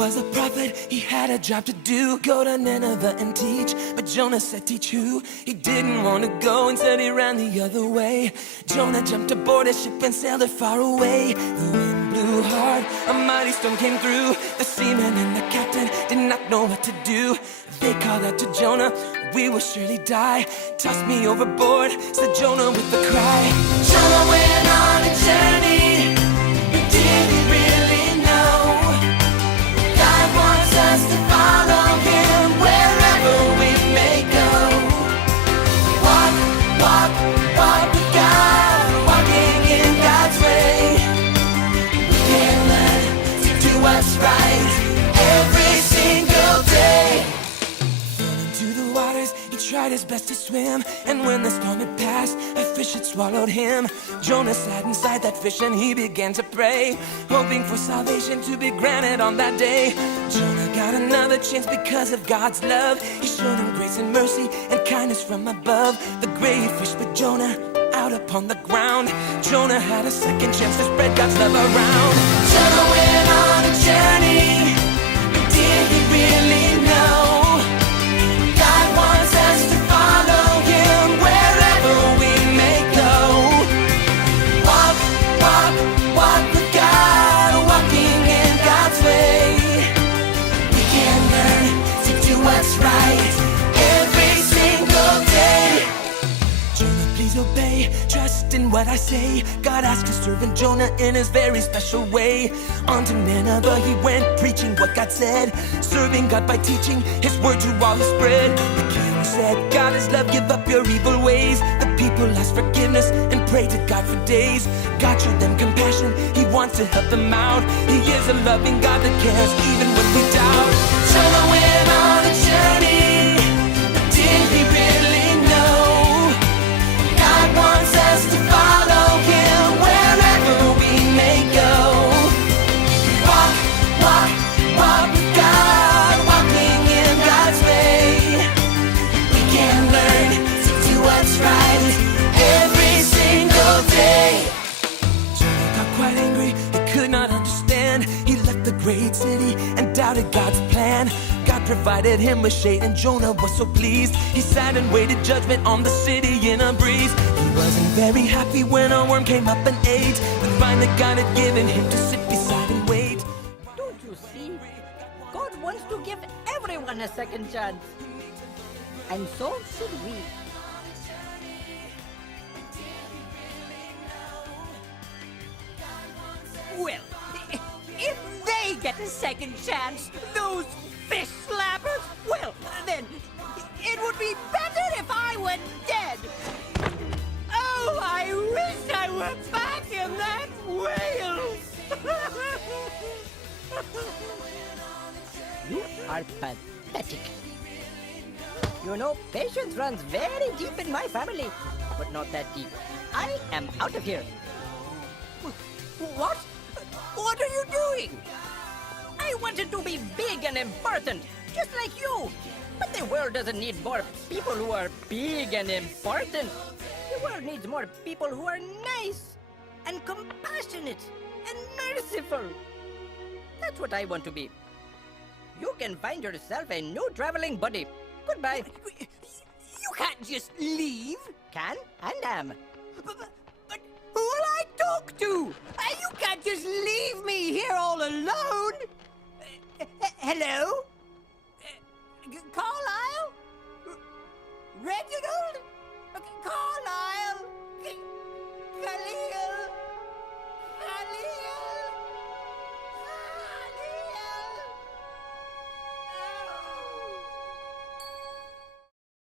was a prophet, he had a job to do. Go to Nineveh and teach. But Jonah said, teach who? He didn't want to go, instead he ran the other way. Jonah jumped aboard a ship and sailed it far away. The wind blew hard, a mighty storm came through. The seaman and the captain did not know what to do. They called out to Jonah, we will surely die. Toss me overboard, said Jonah with a cry. Jonah went on a journey, but did he really know God wants us to follow him wherever we may go? Walk, walk, walk with God, walking in God's way. We can learn to do what's right every single day. He tried his best to swim, and when the storm had passed, a fish had swallowed him. Jonah sat inside that fish and he began to pray, hoping for salvation to be granted on that day. Jonah got another chance because of God's love. He showed him grace and mercy and kindness from above. The great fish put Jonah out upon the ground. Jonah had a second chance to spread God's love around. Jonah went on a journey, but did he really know God wants us to follow him wherever we may go? Walk, walk, walk with God, walking in God's way. We can learn to do what's right every single day. Jonah, please obey, trust in what I say. God asked his servant Jonah in his very special way. On to Nineveh he went, preaching what God said, serving God by teaching his word to all who spread. The king said, God is love, give up your evil ways. The people asked forgiveness and prayed to God for days. God showed them compassion, he wants to help them out. He is a loving God that cares even when we doubt. Jonah went on a journey, but did he really know God wants us to follow him wherever we may go? Walk, walk, walk with God, walking in God's way. We can learn to do what's right every single day. Jonah got quite angry, he could not understand. He left the great city and doubted God's plan. God provided him with shade and Jonah was so pleased. He sat and waited judgment on the city in a breeze. He wasn't very happy when a worm came up and ate, but finally God had given him to sit beside and wait. Don't you see? God wants to give everyone a second chance. And so should we. Well, if they get a second chance, those fish slappers, well, then it would be better if I were dead. Oh, I wish I were back in that whale. You are pathetic. You know, patience runs very deep in my family, but not that deep. I am out of here. What? What are you doing? I wanted to be big and important, just like you. But the world doesn't need more people who are big and important. The world needs more people who are nice and compassionate and merciful. That's what I want to be. You can find yourself a new traveling buddy. Goodbye. You can't just leave. Can and am. But who will I talk to? You can't just leave me here all alone. Hello? Carlisle? Reginald? Carlisle? Khalil?